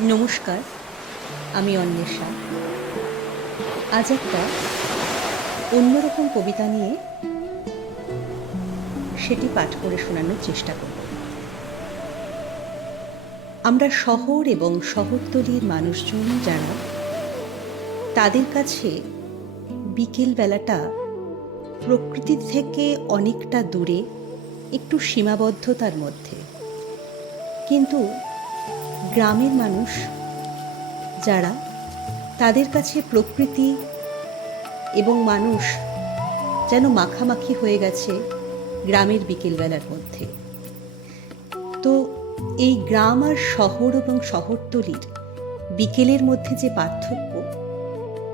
নমস্কার, আমি অন্বেষা। আজ একটা অন্যরকম কবিতা নিয়ে সেটি পাঠ করে শোনানোর চেষ্টা করব। আমরা শহর এবং শহরতলির মানুষজন যারা, তাদের কাছে বিকেল বেলাটা প্রকৃতি থেকে অনেকটা দূরে, একটু সীমাবদ্ধতার মধ্যে। কিন্তু গ্রামের মানুষ যারা, তাদের কাছে প্রকৃতি এবং মানুষ যেন মাখামাখি হয়ে গেছে গ্রামের বিকেলবেলার মধ্যে। তো এই গ্রাম আর শহর এবং শহরতলির বিকেলের মধ্যে যে পার্থক্য,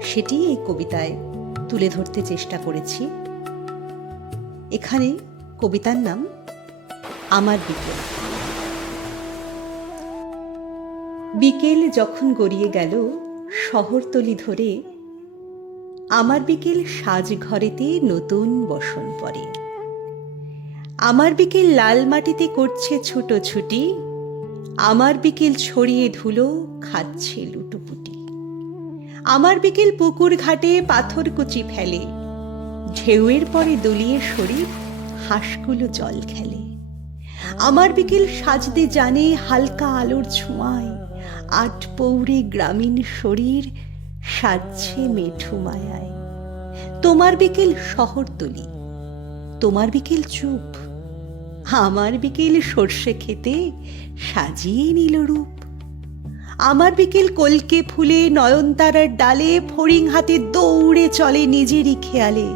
সেটি এই কবিতায় তুলে ধরতে চেষ্টা করেছি। এখানে কবিতার নাম আমার বিকেল। বিকেল যখন গড়িয়ে গেল শহরতলি ধরে, আমার বিকেল সাজঘরেতে নতুন বসন পড়ে। আমার বিকেল লাল মাটিতে করছে ছুটোছুটি, আমার বিকেল ছড়িয়ে ধুলো খাচ্ছে লুটোপুটি। আমার বিকেল পুকুর ঘাটে পাথরকুচি ফেলে, ঢেউয়ের পরে দলিয়ে শরীর হাঁসগুলো জল খেলে। আমার বিকেল সাজতে জানে হালকা আলোর ছোঁয়ায়, আট পৌরে গ্রামীণ শরীর সাজছে মেঠু মায়ায়। তোমার বিকেল শহরতলি, তোমার বিকেল চুপ, আমার বিকেল সর্ষে খেতে সাজিয়ে নিল রূপ। আমার বিকেল কলকে ফুলে নয়নতারার ডালে, ফড়িং হাতে দৌড়ে চলে নিজেরই খেয়ালে।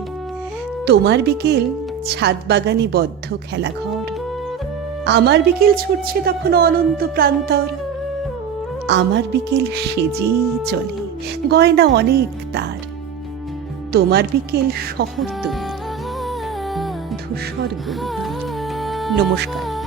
তোমার বিকেল ছাদ বাগানে বদ্ধ খেলাঘর, আমার বিকেল ছুটছে তখন অনন্ত প্রান্তর। আমার বিকেল সেজেই চলে, গয়না অনেক তার। তোমার বিকেল শহরতলি, ধূসর গোলপার। নমস্কার।